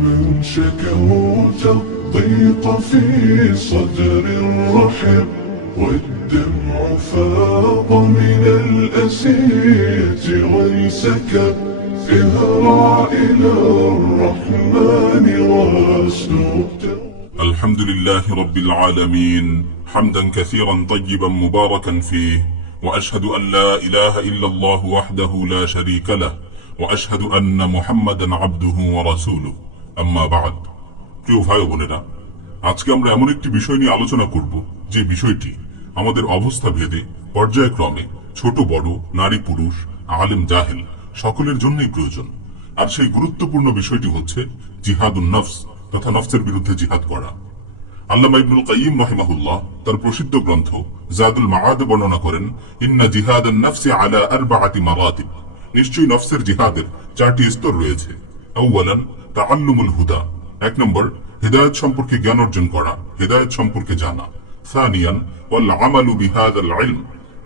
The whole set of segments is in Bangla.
من شكوت الضيق في صدر الرحب والدمع فاض من الأسية وانسكب اهرع إلى الرحمن واسلك. الحمد لله رب العالمين حمدا كثيرا طيبا مباركا فيه، وأشهد أن لا إله إلا الله وحده لا شريك له، وأشهد أن محمدا عبده ورسوله। أما بعد, প্রিয় ভাই বোনেরা, আজকে আমরা এমন একটি বিষয় নিয়ে আলোচনা করব যে বিষয়টি আমাদের অবস্থা ভেদে পর্যায়ক্রমে ছোট বড়, নারী পুরুষ, আলেম জাহেল সকলের জন্যই প্রয়োজন। আর সেই গুরুত্বপূর্ণ বিষয়টি হচ্ছে জিহাদুন নফস তথা নফসের বিরুদ্ধে জিহাদ করা। আল্লামা ইবনুল কাইয়িম রাহিমাহুল্লাহ তার প্রসিদ্ধ গ্রন্থ জাদুল মাআদে বর্ণনা করেন, ইন্না জিহাদান নফসি আলা আরবাআতি মারাতিব, নিশ্চয়ই নফসের জিহাদের চারটি স্তর রয়েছে। আউয়ালান তাআল্লুমুল হুদা, এক নম্বর হিদায়াত সম্পর্কে জ্ঞান অর্জন করা, হিদায়াত সম্পর্কে জানা। সানিয়ান ওয়াল আমালু বিহাদাল ইলম,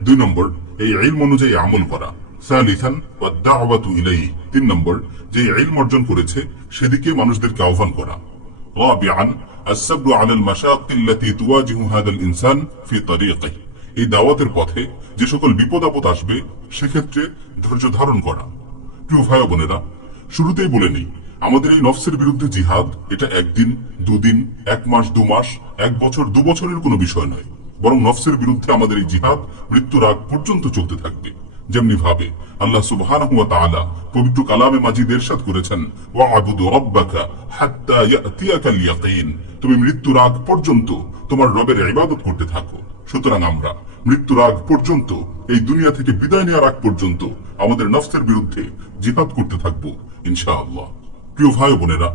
দুই নম্বর এই ইলম অনুযায়ী আমল করা। সালিসান ওয়াদ দাওয়াতু ইলাইহি, তিন নম্বর যে ইলম অর্জন করেছে সেদিকে মানুষদেরকে আহ্বান করা। রাবিআন الصبر على المشاق التي تواجه هذا الانسان في طريقه, এই দাওয়াতের পথে যে সকল বিপদ আপদ আসবে সেক্ষেত্রে ধৈর্য ধারণ করা। প্রিয় ভাই বোনেরা, শুরুতেই বলে নেই, আমাদের এই নফসের বিরুদ্ধে জিহাদ এটা একদিন, দুদিন, এক মাস, 2 মাস, 1 বছর, 2 বছরের কোনো বিষয় নয়, বরং নফসের বিরুদ্ধে আমাদের এই জিহাদ মৃত্যুর আগ পর্যন্ত চলতে থাকবে। যেমনি ভাবে আল্লাহ সুবহানাহু ওয়া তাআলা পবিত্র কালামে মাজিদ ইরশাদ করেছেন, ওয়া'বুদু রাব্বাকা হাত্তা ইয়াতিয়াকাল ইয়াকিন, তুমি মৃত্যুর আগ পর্যন্ত তোমার রবের ইবাদত করতে থাকো। সুতরাং আমরা মৃত্যুর আগ পর্যন্ত, এই দুনিয়া থেকে বিদায় নেওয়ার আগ পর্যন্ত আমাদের নফসের বিরুদ্ধে জিহাদ করতে থাকবো ইনশাআল্লাহ। প্রিয় ভাই বোনেরা,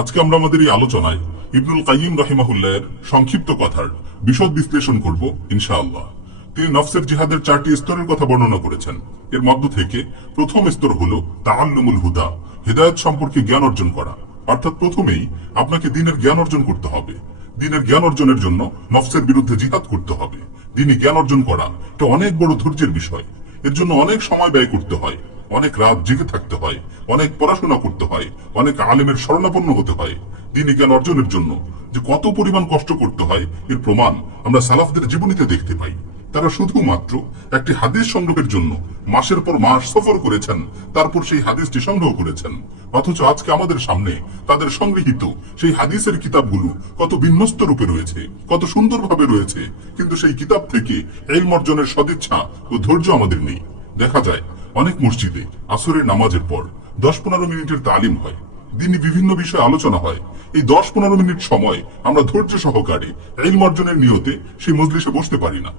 আজকে আমরা আমাদের এই আলোচনায় ইবনুল কাইয়িম রাহিমাহুল্লাহর সংক্ষিপ্ত কথার বিশদ বিশ্লেষণ করব ইনশাআল্লাহ। তিনি নফসের জিহাদের 4টি স্তরের কথা বর্ণনা করেছেন। এর মধ্য থেকে প্রথম স্তর হলো তাআল্লুমুল হুদা, হিদায়াত সম্পর্কে জ্ঞান অর্জন করা। অর্থাৎ প্রথমেই আপনাকে দ্বীনের জ্ঞান অর্জন করতে হবে। দ্বীনের জ্ঞান অর্জনের জন্য নফসের বিরুদ্ধে জিহাদ করতে হবে। দ্বীনি জ্ঞান অর্জন করা এটা অনেক বড় ধৈর্যের বিষয়। এর জন্য অনেক সময় ব্যয় করতে হয়, অনেক রাত জেগে থাকতে হয়, অনেক পড়াশোনা করতে হয়, অনেক আলেমের শরণাপন্ন হতে হয়। দ্বীনি জ্ঞান অর্জনের জন্য যে কত পরিমাণ কষ্ট করতে হয় এর প্রমাণ আমরা সালাফদের জীবনীতে দেখতে পাই। তারা শুধুমাত্র একটি হাদিস সংগ্রহের জন্য মাসের পর মাস সফর করেছেন, তারপর সেই হাদিসটি সংগ্রহ করেছেন। অথচ আজকে আমাদের সামনে তাদের সংগৃহীত সেই হাদিসের কিতাবগুলো কত বিন্যস্ত রূপে রয়েছে, কত সুন্দরভাবে রয়েছে, কিন্তু সেই কিতাব থেকে ইলম অর্জনের সদিচ্ছা ও ধৈর্য আমাদের নেই। দেখা যায় অনেক মসজিদে আসরের নামাজের পর 10-15 মিনিটের তালিম হয়, দিনে বিভিন্ন বিষয়ে আলোচনা হয়। এই 10-15 মিনিট সময় আমরা ধৈর্য সহকারে ইলম অর্জনের নিয়তে সেই মজলিসে বসতে পারি না।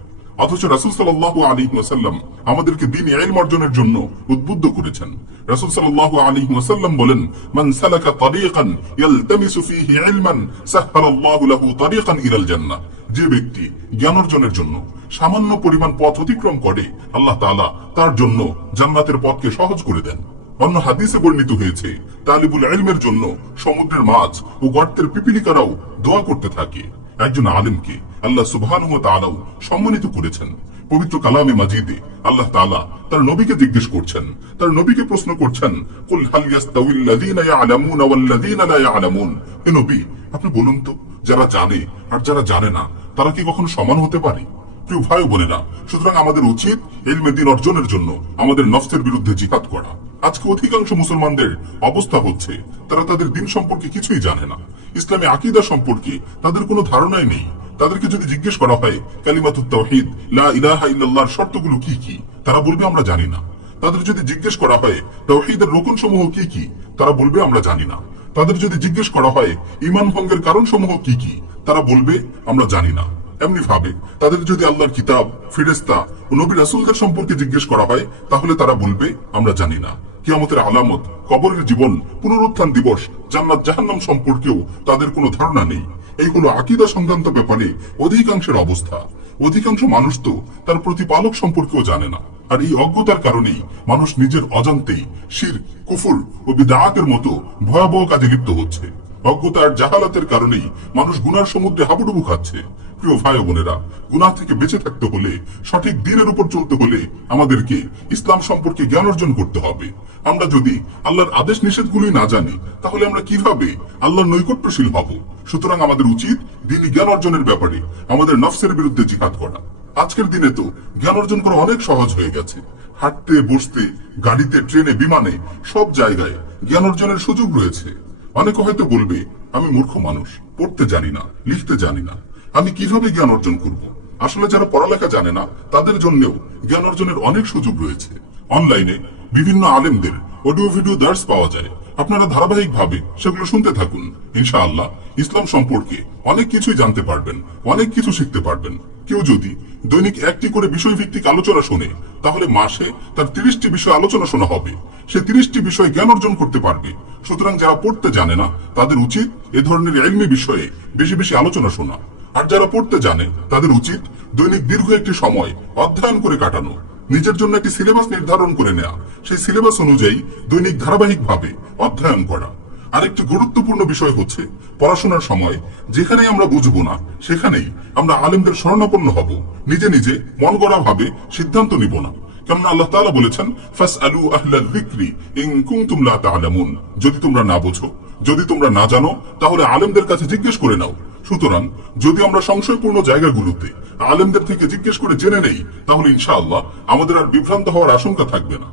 অথচ রাসূল সাল্লাল্লাহু আলাইহি ওয়াসাল্লাম আমাদেরকে দ্বীন ইলম অর্জনের জন্য উদ্বুদ্ধ করেছেন। রাসূল সাল্লাল্লাহু আলাইহি ওয়াসাল্লাম বলেন, মান সালাকা তারিকান ইয়ালতামিসু ফীহি ইলমান সাহহালাল্লাহু লাহু তারিকান ইলাল জান্নাহ, যে ব্যক্তি জ্ঞান অর্জনের জন্য সামান্য পরিমাণ পথ অতিক্রম করে আল্লাহ তাআলা তার জন্য জান্নাতের পথকে সহজ করে দেন। অন্য হাদিসে বর্ণিত হয়েছে, তালিবুল ইলমের জন্য সমুদ্রের মাছ ও গর্তের পিপিলিকারাও দোয়া করতে থাকে। একজন আলেমকে আল্লাহ সুবহানাহু ওয়া তাআলা সম্মানিত করেছেন। পবিত্র কালামে মাজিদে আল্লাহ তাআলা তার নবীকে জিজ্ঞেস করছেন, তার নবীকে প্রশ্ন করছেন, কুল হাল ইয়াস্তাউিল লাযীনা ইয়া'লামুনা ওয়াল লাযীনা লা ইয়া'লামুন, হে নবী আপনি বলুন তো, যারা জানে আর যারা জানে না তারা কি কখনো সমান হতে পারে? প্রিয় ভাই বোনেরা, সুতরাং আমাদের উচিত ইলমে দ্বীন অর্জনের জন্য আমাদের নফসের বিরুদ্ধে জিহাদ করা। আজকে অধিকাংশ মুসলমানদের অবস্থা হচ্ছে তারা তাদের দ্বীন সম্পর্কে কিছুই জানে না, ইসলামী আকীদা সম্পর্কে তাদের কোনো ধারণাই নেই। তাদেরকে যদি জিজ্ঞেস করা হয় কালিমাতুত তাওহীদ লা ইলাহা ইল্লাল্লাহর শর্তগুলো কি কি, তারা বলবে আমরা জানি না। তাদের যদি জিজ্ঞেস করা হয় তাওহীদের রকম সমূহ কি কি, তারা বলবে আমরা জানি না। তাদের যদি জিজ্ঞেস করা হয় ঈমান ভঙ্গের কারণ সমূহ কি কি, তারা বলবে আমরা জানি না। এমনি ভাবে তাদের যদি আল্লাহর কিতাব, ফেরেশতা ও নবী রাসূলদের সম্পর্কে জিজ্ঞেস করা হয় তাহলে তারা বলবে আমরা জানি না। কিয়ামতের আলামত, কবরের জীবন, পুনরুত্থান দিবস, জান্নাত জাহান্নাম সম্পর্কেও তাদের কোনো ধারণা নেই। এই হলো আকীদা সংক্রান্ত ব্যাপারে অধিকাংশের অবস্থা। অধিকাংশ মানুষ তো তার প্রতিপালক সম্পর্কেও জানে না। আর এই অজ্ঞতার কারণেই মানুষ নিজের অজান্তেই শিরক, কুফর ও বিদআতের মতো ভয়াবহ কাজে লিপ্ত হচ্ছে। অজ্ঞতা আর জাহালাতের কারণেই মানুষ গুনার সমুদ্রে হাবুডুবু খাচ্ছে। প্রিয় ভাই ও বোনেরা, গুনাহ থেকে বেঁচে থাকতে হলে, সঠিক দ্বীনের উপর চলতে হলে আমাদেরকে ইসলাম সম্পর্কে জ্ঞান অর্জন করতে হবে। আমরা যদি আল্লাহর আদেশ নিষেধগুলি না জানি, তাহলে আমরা কিভাবে আল্লাহর নৈকট্যশীল হব? সুতরাং আমাদের উচিত দ্বীনি জ্ঞান অর্জনের ব্যাপারে আমাদের নফসের বিরুদ্ধে জিহাদ করা। আজকের দিনে তো জ্ঞান অর্জন করা অনেক সহজ হয়ে গেছে। হাঁটতে, বসতে, গাড়িতে, ট্রেনে, বিমানে, সব জায়গায় জ্ঞান অর্জনের সুযোগ রয়েছে। অনেকে হয়তো বলবে, আমি মূর্খ মানুষ, পড়তে জানি না, লিখতে জানি না, আমি কিভাবে জ্ঞান অর্জন করব? আসলে যারা পড়ালেখা জানে না, তাদের জন্যও জ্ঞান অর্জনের অনেক সুযোগ রয়েছে। অনলাইনে বিভিন্ন আলেমদের অডিও ভিডিও দার্স পাওয়া যায়। আপনারা ধারাবাহিকভাবে সেগুলো শুনতে থাকুন। ইনশাআল্লাহ ইসলাম সম্পর্কে অনেক কিছুই জানতে পারবেন, অনেক কিছু শিখতে পারবেন। কেউ যদি দৈনিক একটি করে বিষয়ভিত্তিক আলোচনা শোনে, তাহলে মাসে তার 30টি বিষয় আলোচনা শোনা হবে। সে 30টি বিষয় জ্ঞান অর্জন করতে পারবে। সুতরাং যারা পড়তে জানে না, তাদের উচিত এ ধরনের ইলমি বিষয়ে বেশি বেশি আলোচনা শোনা। আর যারা পড়তে জানে, তাদের উচিত দৈনিক দীর্ঘ একটি সময় অধ্যয়ন করে কাটানো, নিজের জন্য একটি সিলেবাস নির্ধারণ করে নেওয়া, সেই সিলেবাস অনুযায়ী দৈনিক ধারাবাহিকভাবে অধ্যয়ন করা। আরেকটি গুরুত্বপূর্ণ বিষয় হচ্ছে, পড়াশোনার সময় যেখানেই আমরা বুঝবো না, সেখানেই আমরা আলেমদের শরণাপন্ন হব। নিজে নিজে মন গড়া ভাবে সিদ্ধান্ত নিব না। কেননা আল্লাহ তাআলা বলেছেন, ফাসআলু আহলাল যিকরি ইন কুনতুম লা তা'লামুন। যদি তোমরা না বোঝো, যদি তোমরা না জানো, তাহলে আলেমদের কাছে জিজ্ঞেস করে নাও। সুতরাং যদি আমরা সংশয়পূর্ণ জায়গাগুলোতে আলেমদের থেকে জিজ্ঞেস করে জেনে নেই, তাহলে ইনশাআল্লাহ আমাদের আর বিভ্রান্ত হওয়ার আশঙ্কা থাকবে না।